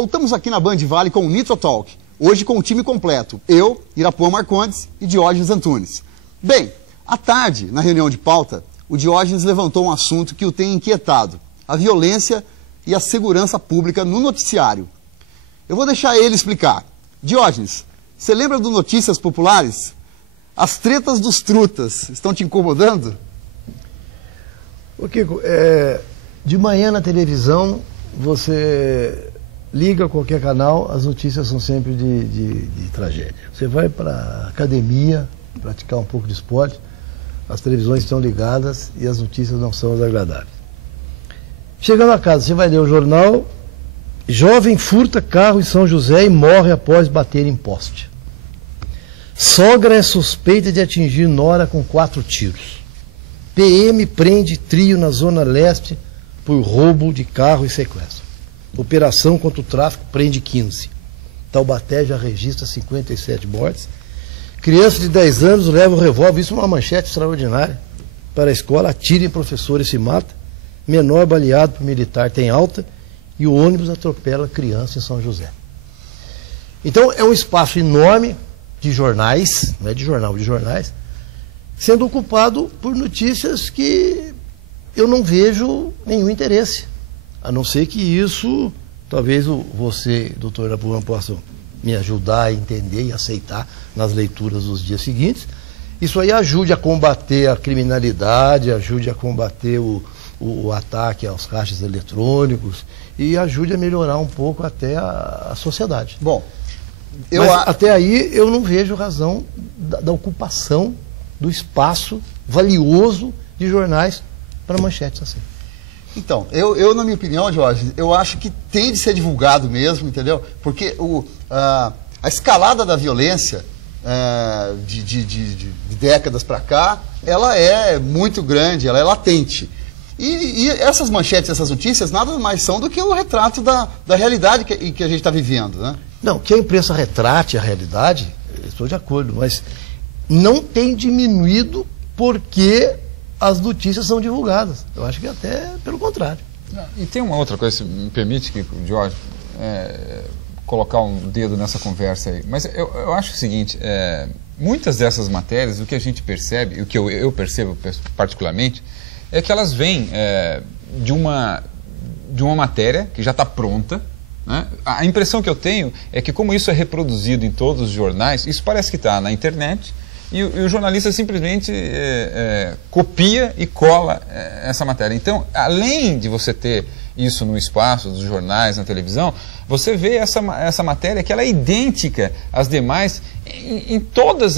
voltamos aqui na Band Vale com o Nitro Talk, hoje com o time completo, eu, Irapuã Marcondes e Diógenes Antunes. Bem, à tarde, na reunião de pauta, o Diógenes levantou um assunto que o tem inquietado, a violência e a segurança pública no noticiário. Eu vou deixar ele explicar. Diógenes, você lembra do Notícias Populares? As tretas dos trutas estão te incomodando? Ô Kiko, de manhã na televisão, você liga qualquer canal, as notícias são sempre de tragédia. Você vai para a academia, praticar um pouco de esporte, as televisões estão ligadas e as notícias não são as agradáveis. Chegando a casa, você vai ler o jornal, jovem furta carro em São José e morre após bater em poste. Sogra é suspeita de atingir nora com 4 tiros. PM prende trio na Zona Leste por roubo de carro e sequestro. Operação contra o tráfico prende 15. Taubaté já registra 57 mortes. Criança de 10 anos leva o revólver, isso é uma manchete extraordinária, para a escola, atira em professor e se mata. Menor baleado por militar tem alta e o ônibus atropela criança em São José. Então é um espaço enorme de jornais, não é de jornal, de jornais, sendo ocupado por notícias que eu não vejo nenhum interesse. A não ser que isso, talvez você, doutor Irapuã, possa me ajudar a entender e aceitar nas leituras dos dias seguintes. Isso aí ajude a combater a criminalidade, ajude a combater o ataque aos caixas eletrônicos e ajude a melhorar um pouco até a sociedade. Bom, até aí eu não vejo razão da ocupação do espaço valioso de jornais para manchetes assim. Então, eu na minha opinião, Jorge, eu acho que tem de ser divulgado mesmo, entendeu? Porque a escalada da violência de décadas para cá, ela é muito grande, ela é latente. E essas manchetes, essas notícias, nada mais são do que o retrato da realidade que a gente está vivendo, né? Não, que a imprensa retrate a realidade, estou de acordo, mas não tem diminuído porque as notícias são divulgadas. Eu acho que até pelo contrário. E tem uma outra coisa, se me permite, que Jorge, colocar um dedo nessa conversa aí. Mas eu acho o seguinte, muitas dessas matérias, o que a gente percebe, o que eu percebo particularmente, é que elas vêm de uma matéria que já está pronta, né? A impressão que eu tenho é que, como isso é reproduzido em todos os jornais, isso parece que está na internet, e o jornalista simplesmente copia e cola essa matéria. Então, além de você ter isso no espaço dos jornais, na televisão, você vê essa matéria que ela é idêntica às demais em todas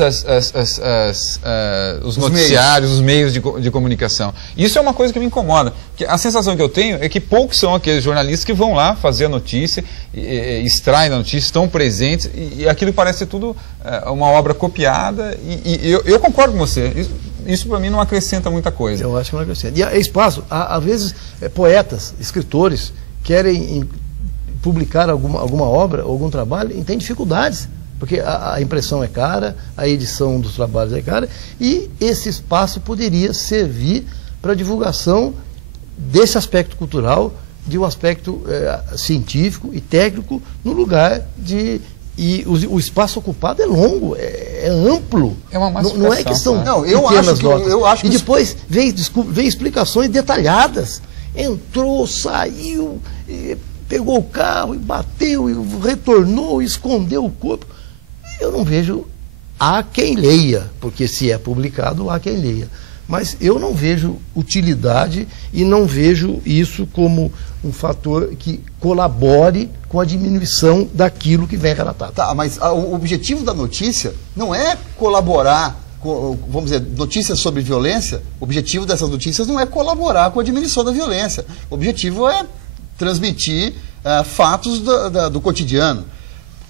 os noticiários, os meios de comunicação. Isso é uma coisa que me incomoda. Porque a sensação que eu tenho é que poucos são aqueles jornalistas que vão lá fazer a notícia, extraem a notícia, estão presentes, e aquilo parece ser tudo uma obra copiada, e eu concordo com você. Isso para mim não acrescenta muita coisa. Eu acho que não acrescenta. E espaço, às vezes, poetas, escritores, querem publicar alguma obra, algum trabalho, e tem dificuldades, porque a impressão é cara, a edição dos trabalhos é cara, e esse espaço poderia servir para a divulgação desse aspecto cultural, de um aspecto científico e técnico, no lugar de... E o espaço ocupado é longo, é amplo. É uma massificação. Não é questão não, eu acho que e depois vem explicações detalhadas. Entrou, saiu, pegou o carro e bateu, e retornou, escondeu o corpo. Eu não vejo, há quem leia, porque se é publicado, há quem leia. Mas eu não vejo utilidade e não vejo isso como um fator que colabore com a diminuição daquilo que vem relatado. Tá, mas o objetivo da notícia não é colaborar com, vamos dizer, notícias sobre violência. O objetivo dessas notícias não é colaborar com a diminuição da violência. O objetivo é transmitir fatos do cotidiano.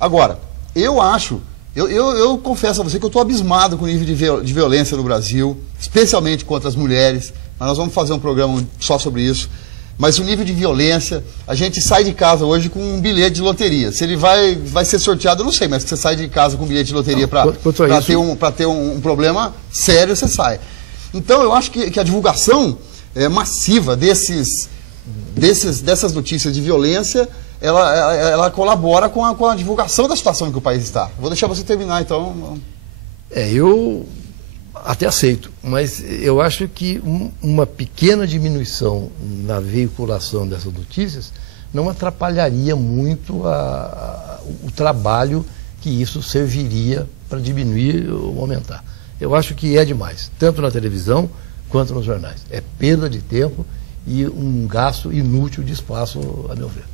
Agora, eu acho... Eu confesso a você que eu estou abismado com o nível de violência no Brasil, especialmente contra as mulheres, mas nós vamos fazer um programa só sobre isso. Mas o nível de violência, a gente sai de casa hoje com um bilhete de loteria. Se ele vai ser sorteado, eu não sei, mas você sai de casa com um bilhete de loteria para ter um problema sério, você sai. Então eu acho que a divulgação massiva dessas notícias de violência ela colabora com a divulgação da situação em que o país está. Vou deixar você terminar, então. Eu até aceito, mas eu acho que uma pequena diminuição na veiculação dessas notícias não atrapalharia muito o trabalho que isso serviria para diminuir ou aumentar. Eu acho que é demais, tanto na televisão quanto nos jornais. É perda de tempo e um gasto inútil de espaço, a meu ver.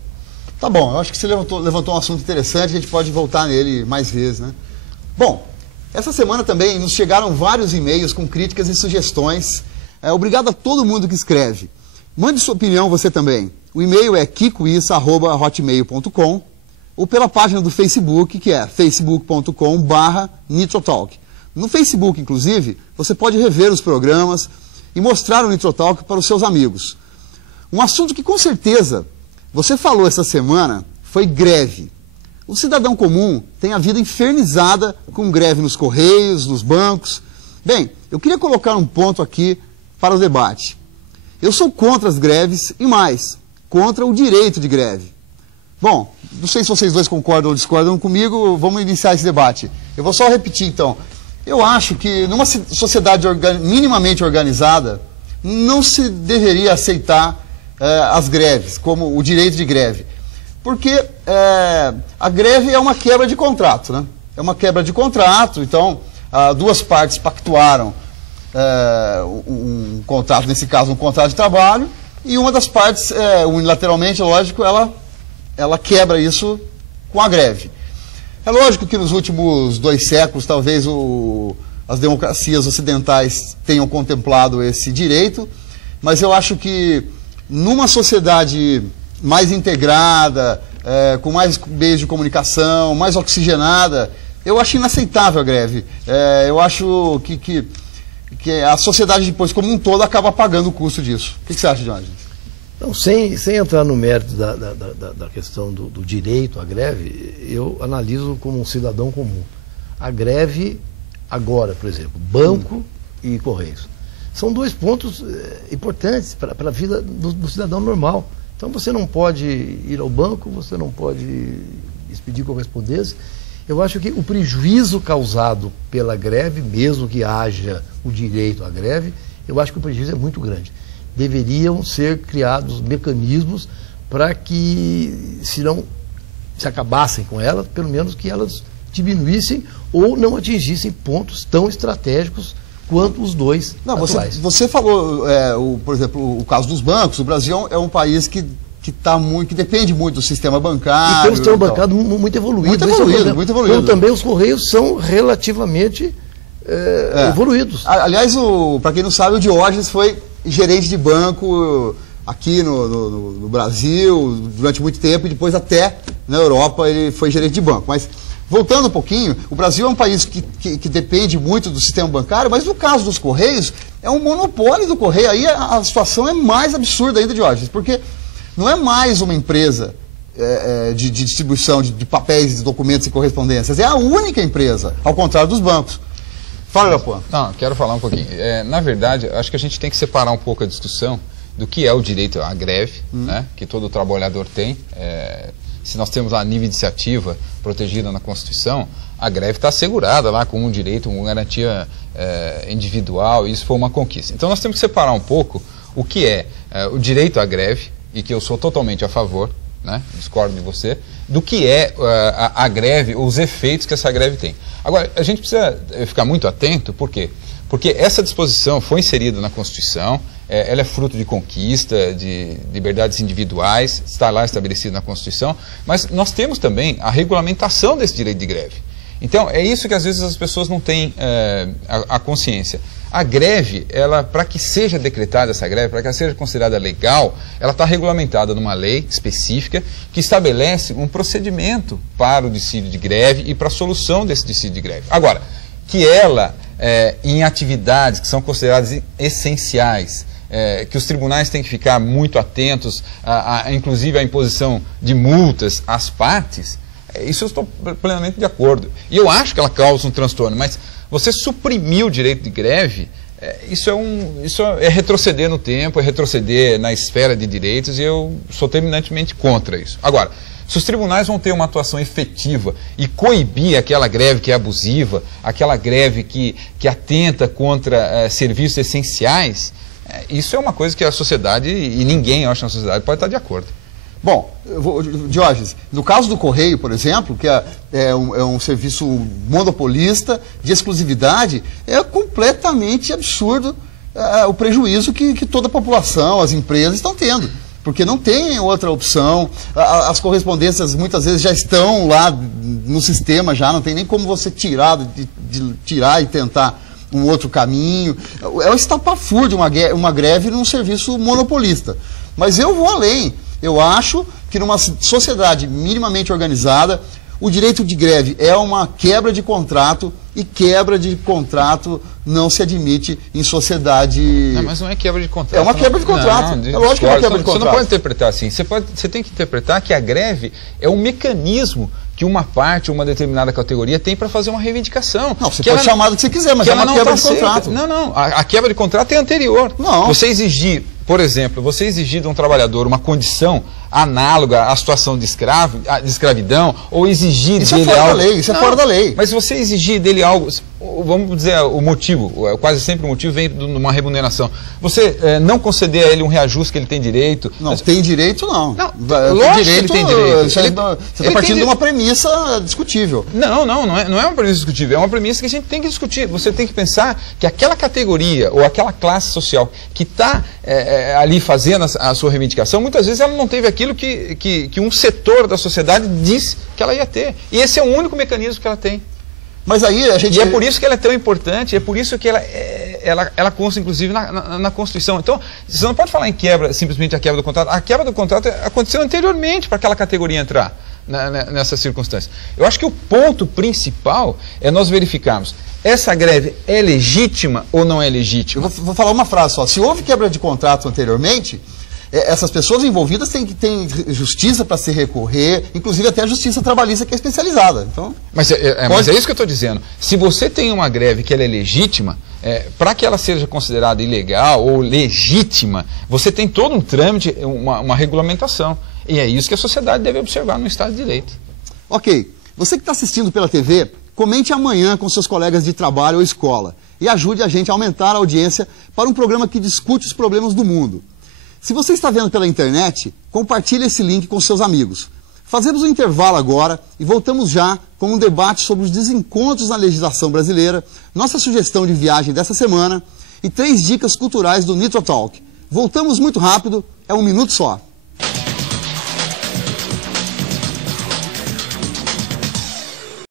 Tá bom, eu acho que você levantou um assunto interessante, a gente pode voltar nele mais vezes, né? Bom, essa semana também nos chegaram vários e-mails com críticas e sugestões. Obrigado a todo mundo que escreve. Mande sua opinião você também. O e-mail é kikoissa@hotmail.com ou pela página do Facebook, que é facebook.com/Nitrotalk. No Facebook, inclusive, você pode rever os programas e mostrar o Nitrotalk para os seus amigos. Um assunto que com certeza você falou essa semana foi greve. O cidadão comum tem a vida infernizada com greve nos Correios, nos bancos. Bem, eu queria colocar um ponto aqui para o debate. Eu sou contra as greves e mais, contra o direito de greve. Bom, não sei se vocês dois concordam ou discordam comigo, vamos iniciar esse debate. Eu vou só repetir então. Eu acho que numa sociedade minimamente organizada, não se deveria aceitar as greves, como o direito de greve. Porque a greve é uma quebra de contrato, né? É uma quebra de contrato, então duas partes pactuaram um contrato, nesse caso um contrato de trabalho, e uma das partes, unilateralmente, lógico, ela quebra isso com a greve. É lógico que nos últimos 2 séculos, talvez as democracias ocidentais tenham contemplado esse direito, mas eu acho que numa sociedade mais integrada, com mais meios de comunicação, mais oxigenada, eu acho inaceitável a greve. Eu acho que a sociedade depois, como um todo, acaba pagando o custo disso. O que você acha, Jorge? Não, sem entrar no mérito da questão do direito à greve, eu analiso como um cidadão comum. A greve, agora, por exemplo, banco e Correios, são 2 pontos importantes para a vida do cidadão normal. Então você não pode ir ao banco, você não pode expedir correspondência. Eu acho que o prejuízo causado pela greve, mesmo que haja o direito à greve, eu acho que o prejuízo é muito grande. Deveriam ser criados mecanismos para que, se não se acabassem com elas, pelo menos que elas diminuíssem ou não atingissem pontos tão estratégicos quanto os dois atuais. Você falou, por exemplo, o caso dos bancos. O Brasil é um país que depende muito do sistema bancário. E tem um sistema bancário muito evoluído. Muito evoluído. Então também os Correios são relativamente evoluídos. Aliás, para quem não sabe, o Diógenes foi gerente de banco aqui no Brasil durante muito tempo, e depois até na Europa ele foi gerente de banco. Mas voltando um pouquinho, o Brasil é um país que depende muito do sistema bancário, mas no caso dos Correios, é um monopólio do Correio. Aí a situação é mais absurda ainda, Diógenes, porque não é mais uma empresa de distribuição de papéis, de documentos e correspondências. É a única empresa, ao contrário dos bancos. Fala, Irapuã. Não, quero falar um pouquinho. Na verdade, acho que a gente tem que separar um pouco a discussão do que é o direito à greve, né, que todo trabalhador tem. Se nós temos lá a nível de iniciativa protegida na Constituição, a greve está assegurada lá como um direito, uma garantia individual, e isso foi uma conquista. Então nós temos que separar um pouco o que é o direito à greve, e que eu sou totalmente a favor, né, discordo de você, do que é a greve, os efeitos que essa greve tem. Agora, a gente precisa ficar muito atento, por quê? Porque essa disposição foi inserida na Constituição, ela é fruto de conquista, de liberdades individuais, está lá estabelecida na Constituição, mas nós temos também a regulamentação desse direito de greve. Então, é isso que às vezes as pessoas não têm a consciência. A greve, para que seja decretada essa greve, para que ela seja considerada legal, ela está regulamentada numa lei específica que estabelece um procedimento para o dissídio de greve e para a solução desse dissídio de greve. Agora, que ela, em atividades que são consideradas essenciais, que os tribunais têm que ficar muito atentos, inclusive à imposição de multas às partes, isso eu estou plenamente de acordo. E eu acho que ela causa um transtorno, mas você suprimir o direito de greve Isso é retroceder no tempo, é retroceder na esfera de direitos, e eu sou terminantemente contra isso. Agora, se os tribunais vão ter uma atuação efetiva e coibir aquela greve que é abusiva, aquela greve que atenta contra serviços essenciais, isso é uma coisa que a sociedade, e ninguém, eu acho, na sociedade pode estar de acordo. Bom, Diógenes, no caso do Correio, por exemplo, que é um serviço monopolista, de exclusividade, é completamente absurdo o prejuízo que toda a população, as empresas estão tendo. Porque não tem outra opção, as correspondências muitas vezes já estão lá no sistema, já não tem nem como você tirar e tentar um outro caminho. É um estapafúrdio uma greve num serviço monopolista. Mas eu vou além. Eu acho que numa sociedade minimamente organizada, o direito de greve é uma quebra de contrato, e quebra de contrato não se admite em sociedade... Não, mas não é quebra de contrato. É uma quebra de contrato. É lógico que é uma quebra de contrato. Você não pode interpretar assim. Você tem que interpretar que a greve é um mecanismo que uma parte, uma determinada categoria tem para fazer uma reivindicação. Não, você pode chamar do que você quiser, mas é uma quebra de contrato. Não. A quebra de contrato é anterior. Não. Você exigir, por exemplo, de um trabalhador uma condição análoga à situação de escravidão, ou exigir isso dele é fora algo... da lei, isso é fora da lei. Mas se você exigir dele algo, vamos dizer o motivo, quase sempre o motivo vem de uma remuneração. Você não conceder a ele um reajuste que ele tem direito... Não, tem direito não. Lógico que ele tem direito. Você está partindo de uma premissa discutível. Não é uma premissa discutível, é uma premissa que a gente tem que discutir. Você tem que pensar que aquela categoria ou aquela classe social que está ali fazendo a sua reivindicação, muitas vezes ela não teve aquilo que um setor da sociedade diz que ela ia ter. E esse é o único mecanismo que ela tem. Mas aí a gente... E é por isso que ela é tão importante, é por isso que ela consta, inclusive, na Constituição. Então, você não pode falar em quebra, simplesmente a quebra do contrato. A quebra do contrato aconteceu anteriormente para aquela categoria entrar nessa circunstância. Eu acho que o ponto principal é nós verificarmos: essa greve é legítima ou não é legítima? Eu vou falar uma frase só. Se houve quebra de contrato anteriormente, essas pessoas envolvidas têm justiça para se recorrer, inclusive até a justiça trabalhista, que é especializada. Então, mas é isso que eu estou dizendo. Se você tem uma greve que ela é legítima, para que ela seja considerada ilegal ou legítima, você tem todo um trâmite, uma regulamentação. E é isso que a sociedade deve observar no Estado de Direito. Ok. Você que está assistindo pela TV, comente amanhã com seus colegas de trabalho ou escola e ajude a gente a aumentar a audiência para um programa que discute os problemas do mundo. Se você está vendo pela internet, compartilhe esse link com seus amigos. Fazemos um intervalo agora e voltamos já com um debate sobre os desencontros na legislação brasileira, nossa sugestão de viagem dessa semana e 3 dicas culturais do Nitro Talk. Voltamos muito rápido, é um minuto só.